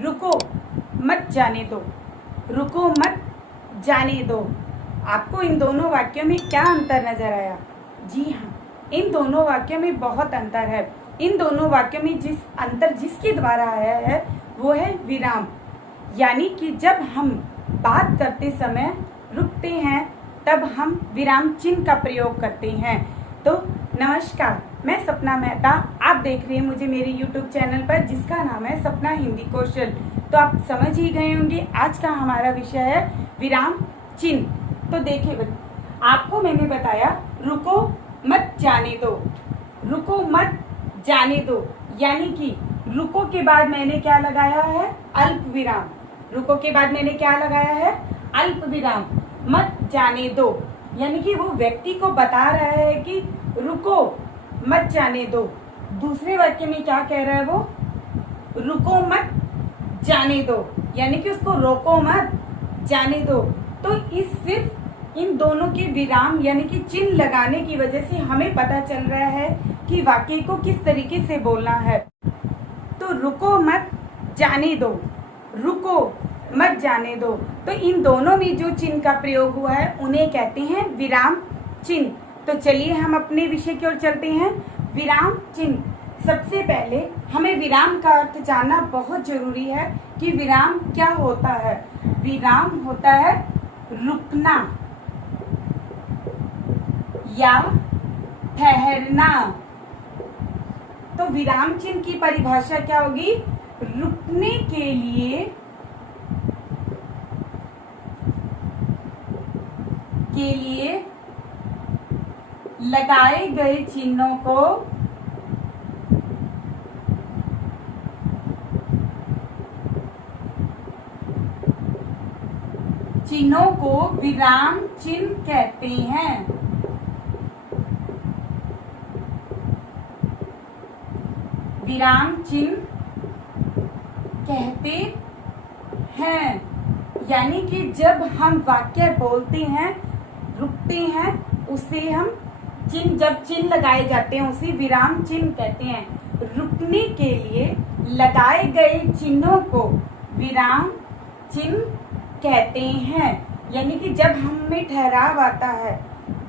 रुको मत जाने दो, रुको मत जाने दो। आपको इन दोनों वाक्यों में क्या अंतर नजर आया? जी हाँ, इन दोनों वाक्यों में बहुत अंतर है। इन दोनों वाक्यों में जिसके द्वारा आया है वो है विराम। यानी कि जब हम बात करते समय रुकते हैं तब हम विराम चिन्ह का प्रयोग करते हैं। तो नमस्कार, मैं सपना मेहता, आप देख रहे हैं मुझे मेरे YouTube चैनल पर जिसका नाम है सपना हिंदी कौशल। तो आप समझ ही गए होंगे आज का हमारा विषय है विराम चिन्ह। तो देखिए, आपको मैंने बताया रुको मत जाने दो, रुको मत जाने दो, यानी कि रुको के बाद मैंने क्या लगाया है? अल्प विराम। रुको के बाद मैंने क्या लगाया है? अल्प विराम। मत जाने दो यानी कि वो व्यक्ति को बता रहा है कि रुको मत जाने दो। दूसरे वाक्य में क्या कह रहा है वो? रुको मत जाने दो, यानी कि उसको रोको मत जाने दो। तो इस सिर्फ इन दोनों के विराम यानी कि चिन्ह लगाने की वजह से हमें पता चल रहा है कि वाक्य को किस तरीके से बोलना है। तो रुको मत जाने दो, रुको मत जाने दो। तो इन दोनों में जो चिन्ह का प्रयोग हुआ है उन्हें कहते हैं विराम चिन्ह। तो चलिए हम अपने विषय की ओर चलते हैं। विराम चिन्ह। सबसे पहले हमें विराम का अर्थ जानना बहुत जरूरी है कि विराम क्या होता है। विराम होता है रुकना या ठहरना। तो विराम चिन्ह की परिभाषा क्या होगी? रुकने के लिए लगाए गए चिन्हों को विराम चिन्ह कहते हैं। विराम चिन्ह कहते हैं, यानी कि जब हम वाक्य बोलते हैं, रुकते हैं, उसे हम जब चिन्ह लगाए जाते हैं उसे विराम चिन्ह कहते हैं। रुकने के लिए लगाए गए चिन्हों को विराम चिन्ह कहते हैं। यानी कि जब हमें ठहराव आता है,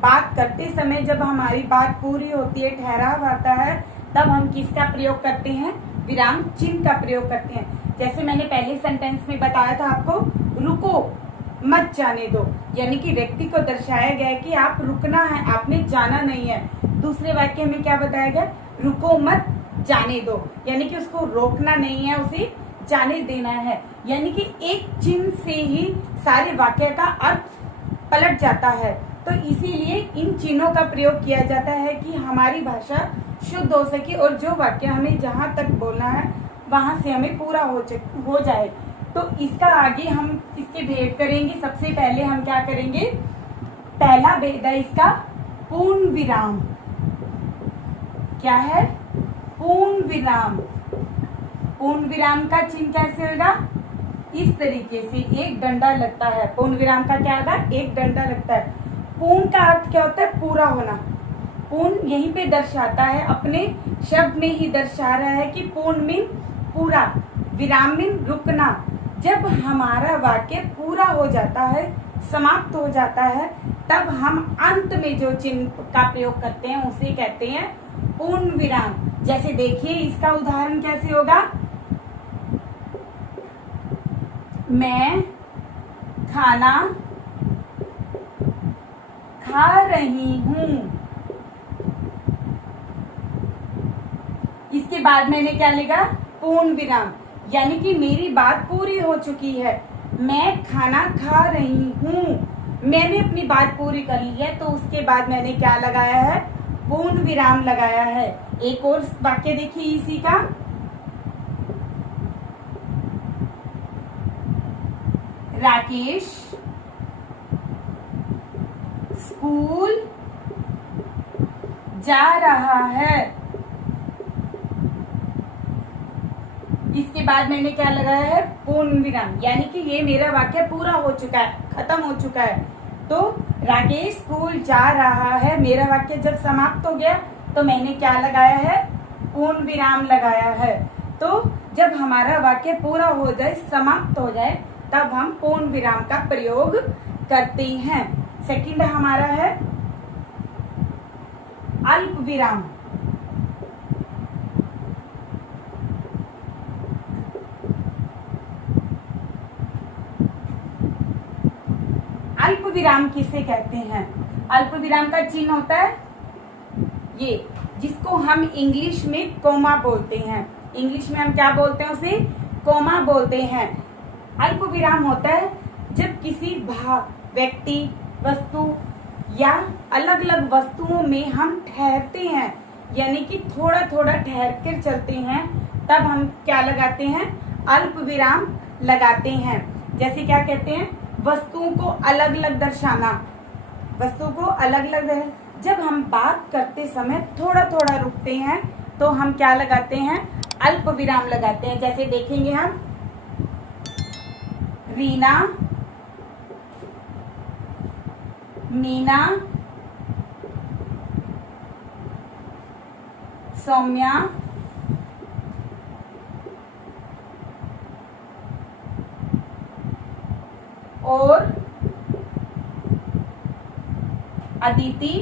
बात करते समय जब हमारी बात पूरी होती है, ठहराव आता है, तब हम किसका प्रयोग करते हैं? विराम चिन्ह का प्रयोग करते हैं। जैसे मैंने पहले सेंटेंस में बताया था आपको, रुको मत जाने दो, यानी कि व्यक्ति को दर्शाया गया है कि आप रुकना है, आपने जाना नहीं है। दूसरे वाक्य में क्या बताया गया? रुको मत जाने दो, यानी कि उसको रोकना नहीं है, उसे जाने देना है। यानी कि एक चिन्ह से ही सारे वाक्य का अर्थ पलट जाता है। तो इसीलिए इन चिन्हों का प्रयोग किया जाता है कि हमारी भाषा शुद्ध हो सके और जो वाक्य हमें जहाँ तक बोलना है वहां से हमें पूरा हो जाए। तो इसका आगे हम इसके भेद करेंगे। सबसे पहले हम क्या करेंगे? पहला भेद है इसका पूर्ण विराम। क्या है? पूर्ण विराम। पूर्ण विराम का चिन्ह कैसे होगा? इस तरीके से एक डंडा लगता है। पूर्ण विराम का क्या होगा? एक डंडा लगता है। पूर्ण का अर्थ क्या होता है? पूरा होना। पूर्ण यहीं पे दर्शाता है, अपने शब्द में ही दर्शा रहा है कि पूर्ण मीन पूरा, विराम मीन रुकना। जब हमारा वाक्य पूरा हो जाता है, समाप्त हो जाता है, तब हम अंत में जो चिन्ह का प्रयोग करते हैं उसे कहते हैं पूर्ण विराम। जैसे देखिए, इसका उदाहरण कैसे होगा? मैं खाना खा रही हूँ। इसके बाद मैंने क्या लिखा? पूर्ण विराम, यानी कि मेरी बात पूरी हो चुकी है। मैं खाना खा रही हूँ, मैंने अपनी बात पूरी कर ली है, तो उसके बाद मैंने क्या लगाया है? पूर्ण विराम लगाया है। एक और वाक्य देखिए इसी का। राकेश स्कूल जा रहा है। इसके बाद मैंने क्या लगाया है? पूर्ण विराम, यानी कि ये मेरा वाक्य पूरा हो चुका है, खत्म हो चुका है। तो राकेश स्कूल जा रहा है, मेरा वाक्य जब समाप्त हो गया तो मैंने क्या लगाया है? पूर्ण विराम लगाया है। तो जब हमारा वाक्य पूरा हो जाए, समाप्त हो जाए, तब हम पूर्ण विराम का प्रयोग करते हैं। सेकंड हमारा है अल्प विराम। अल्प विराम किसे कहते हैं? अल्प विराम का चिन्ह होता है ये, जिसको हम इंग्लिश में कोमा बोलते हैं। इंग्लिश में हम क्या बोलते हैं? उसे कोमा बोलते हैं। अल्प विराम होता है जब किसी व्यक्ति, वस्तु या अलग अलग वस्तुओं में हम ठहरते हैं, यानी कि थोड़ा थोड़ा ठहर कर चलते हैं, तब हम क्या लगाते हैं? अल्प विराम लगाते हैं। जैसे क्या कहते हैं? वस्तुओं को अलग अलग दर्शाना। वस्तु को अलग अलग, जब हम बात करते समय थोड़ा थोड़ा रुकते हैं तो हम क्या लगाते हैं? अल्प विराम लगाते हैं। जैसे देखेंगे हम, रीना, मीना, सौम्या, और अदिति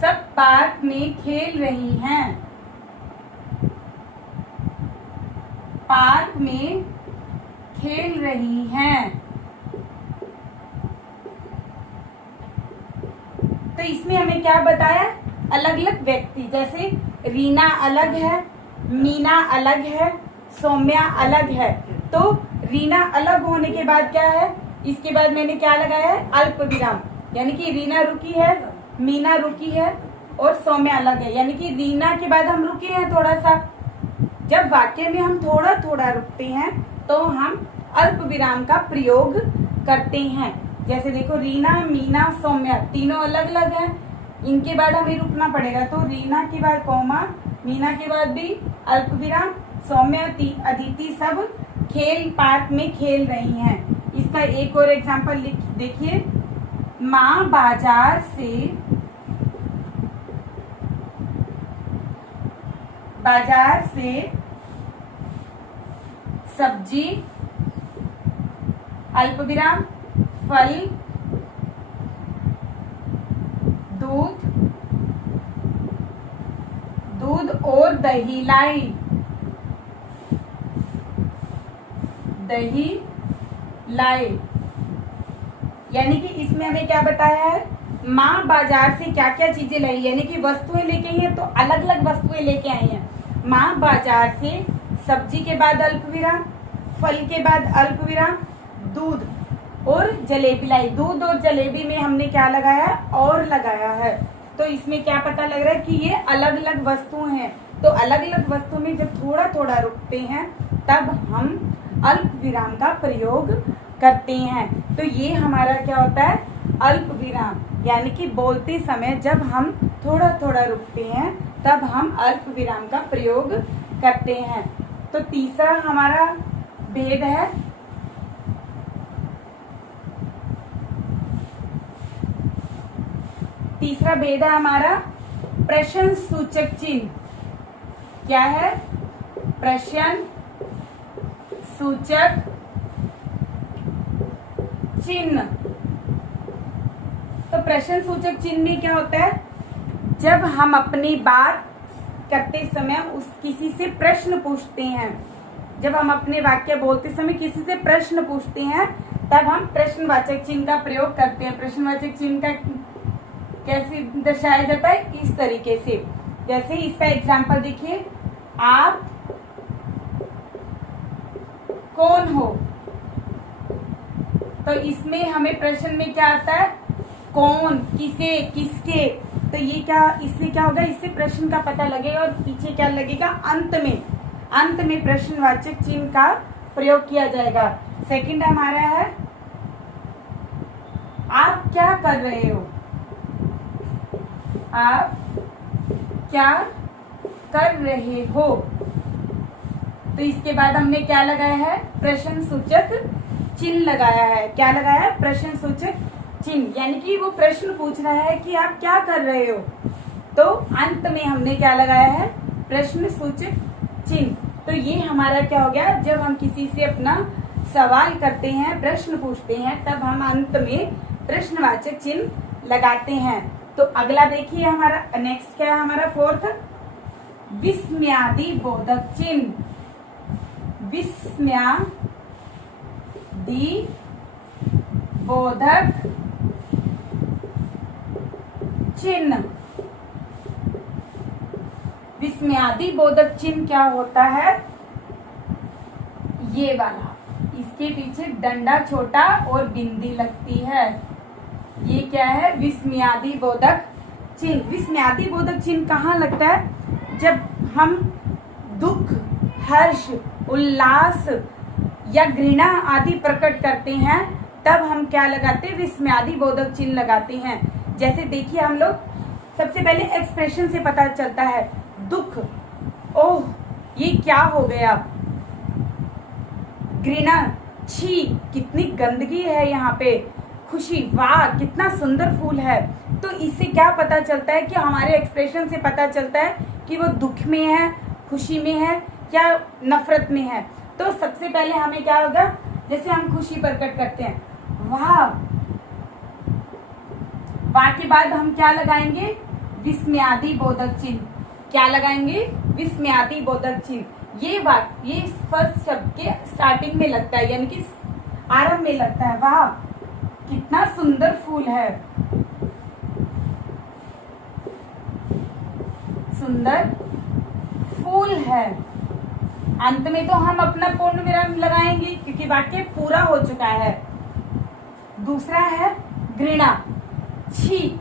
सब पार्क में खेल रही हैं। पार्क में खेल रही हैं। तो इसमें हमें क्या बताया? अलग अलग व्यक्ति, जैसे रीना अलग है, मीना अलग है, सौम्या अलग है। तो रीना अलग होने के बाद क्या है? इसके बाद मैंने क्या लगाया है? अल्प विराम। यानी कि रीना रुकी है, मीना रुकी है और सौम्या अलग है, यानी कि रीना के बाद हम रुके हैं थोड़ा सा। जब वाक्य में हम थोड़ा थोड़ा रुकते हैं तो हम अल्प विराम का प्रयोग करते हैं। जैसे देखो, रीना, मीना, सौम्या तीनों अलग अलग हैं, इनके बाद हमें रुकना पड़ेगा। तो रीना के बाद कोमा, मीना के बाद भी अल्प विराम, सौम्या, अदिति सब पार्क में खेल रही हैं। इसका एक और एग्जाम्पल देखिए, माँ बाजार से सब्जी, अल्प विराम, फल, दूध और दही लाई। दही लाए, यानी कि इसमें हमें क्या बताया है? माँ बाजार से क्या क्या चीजें लाई, यानी कि वस्तुएं लेके आई हैं, तो अलग अलग वस्तुएं लेके आई हैं। माँ बाजार से सब्जी के बाद अल्प विराम, फल के बाद अल्प विराम, दूध और जलेबी लाई। दूध और जलेबी में हमने क्या लगाया है? और लगाया है। तो इसमें क्या पता लग रहा है कि ये अलग अलग वस्तुएं हैं। तो अलग अलग वस्तु में जब थोड़ा थोड़ा रुकते हैं तब हम अल्प विराम का प्रयोग करते हैं। तो ये हमारा क्या होता है? अल्प विराम, यानी कि बोलते समय जब हम थोड़ा थोड़ा रुकते हैं तब हम अल्प विराम का प्रयोग करते हैं। तो तीसरा हमारा भेद है हमारा प्रश्न सूचक चिन्ह। क्या है? प्रश्न सूचक चिन्ह। तो प्रश्न सूचक चिन्ह में क्या होता है? जब हम अपनी बात करते समय किसी से प्रश्न पूछते हैं, जब हम अपने वाक्य बोलते समय किसी से प्रश्न पूछते हैं, तब हम प्रश्नवाचक चिन्ह का प्रयोग करते हैं। प्रश्नवाचक चिन्ह का कैसे दर्शाया जाता है? इस तरीके से। जैसे इसका एग्जाम्पल देखिए, आप कौन हो? तो इसमें हमें प्रश्न में क्या आता है? कौन, किसे, किसके। तो ये क्या, इससे क्या होगा? इससे प्रश्न का पता लगेगा और पीछे क्या लगेगा? अंत में प्रश्नवाचक चिन्ह का प्रयोग किया जाएगा। सेकंड हमारा है, आप क्या कर रहे हो? आप क्या कर रहे हो? तो इसके बाद हमने क्या लगाया है? प्रश्न सूचक चिन्ह लगाया है। क्या लगाया है? प्रश्न सूचक चिन्ह, यानी कि वो प्रश्न पूछ रहा है कि आप क्या कर रहे हो। तो अंत में हमने क्या लगाया है, प्रश्न सूचक चिन्ह। तो ये हमारा क्या हो गया, जब हम किसी से अपना सवाल करते हैं, प्रश्न पूछते हैं, तब हम अंत में प्रश्नवाचक चिन्ह लगाते हैं। तो अगला देखिए हमारा नेक्स्ट क्या है, हमारा फोर्थ, विस्मयादि बोधक चिन्ह। विस्मयादि बोधक चिन्ह। विस्मयादि बोधक चिन्ह क्या होता है, ये वाला, इसके पीछे डंडा छोटा और बिंदी लगती है, ये क्या है, विस्मयादि बोधक चिन्ह। विस्मयादि बोधक चिन्ह कहाँ लगता है, जब हम दुख, हर्ष, उल्लास या घृणा आदि प्रकट करते हैं, तब हम क्या लगाते हैं, विस्मयादि बोधक चिन्ह लगाते हैं। जैसे देखिए हम लोग सबसे पहले एक्सप्रेशन से पता चलता है, दुख, ओह ये क्या हो गया, घृणा, छी कितनी गंदगी है यहाँ पे, खुशी, वाह कितना सुंदर फूल है। तो इससे क्या पता चलता है कि हमारे एक्सप्रेशन से पता चलता है कि वो दुख में है, खुशी में है या नफरत में है। तो सबसे पहले हमें क्या होगा, जैसे हम खुशी प्रकट करते हैं, वाह, वाह के बाद हम क्या लगाएंगे, विस्मयादि बोधक चिन्ह। क्या लगाएंगे, विस्मयादि बोधक चिन्ह। ये फर्स्ट शब्द के स्टार्टिंग में लगता है, यानी कि आरंभ में लगता है, वाह कितना सुंदर फूल है, सुंदर फूल है। अंत में तो हम अपना पूर्ण विराम लगाएंगे क्योंकि वाक्य पूरा हो चुका है। दूसरा है घृणा, छी,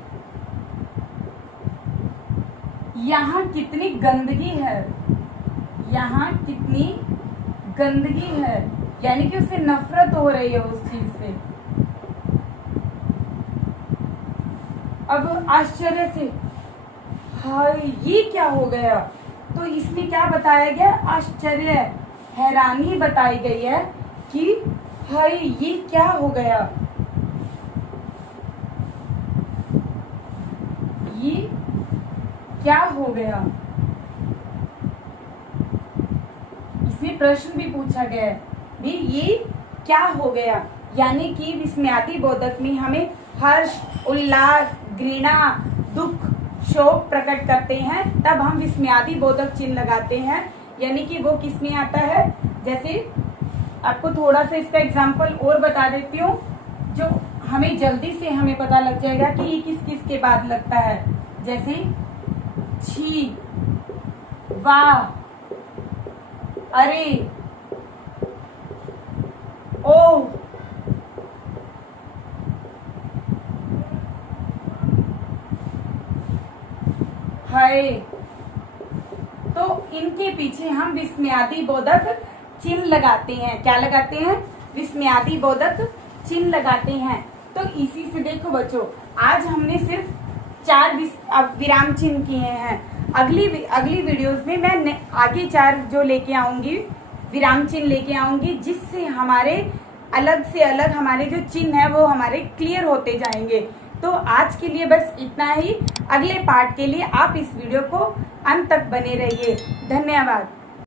यहाँ कितनी गंदगी है, यहाँ कितनी गंदगी है, यानी कि उसे नफरत हो रही है उस चीज से। अब आश्चर्य से, हाय ये क्या हो गया, तो इसमें क्या बताया गया, आश्चर्य, हैरानी बताई गई है कि हाय ये क्या हो गया, ये क्या हो गया। इसमें प्रश्न भी पूछा गया है, भी ये क्या हो गया, यानी कि विस्मयादि बोधक में हमें हर्ष, उल्लास, घृणा, दुख, शोक प्रकट करते हैं, तब हम विस्मयादि बोधक चिन्ह लगाते हैं। यानी कि वो किस में आता है, जैसे आपको थोड़ा सा इसका एग्जाम्पल और बता देती हूँ, जो हमें जल्दी से हमें पता लग जाएगा कि ये किस किस के बाद लगता है। जैसे छी, वाह, अरे, ओ, हाय। तो इनके पीछे हम विस्मयादि बोधक चिन्ह लगाते हैं। क्या लगाते हैं, विस्मयादि बोधक चिन्ह लगाते हैं। तो इसी से देखो बच्चों, आज हमने सिर्फ 4 विराम चिन्ह किए हैं। अगली वीडियोस में मैं आगे 4 जो लेके आऊंगी, विराम चिन्ह लेके आऊंगी, जिससे हमारे अलग से अलग हमारे जो चिन्ह है वो हमारे क्लियर होते जाएंगे। तो आज के लिए बस इतना ही। अगले पार्ट के लिए आप इस वीडियो को अंत तक बने रहिए। धन्यवाद।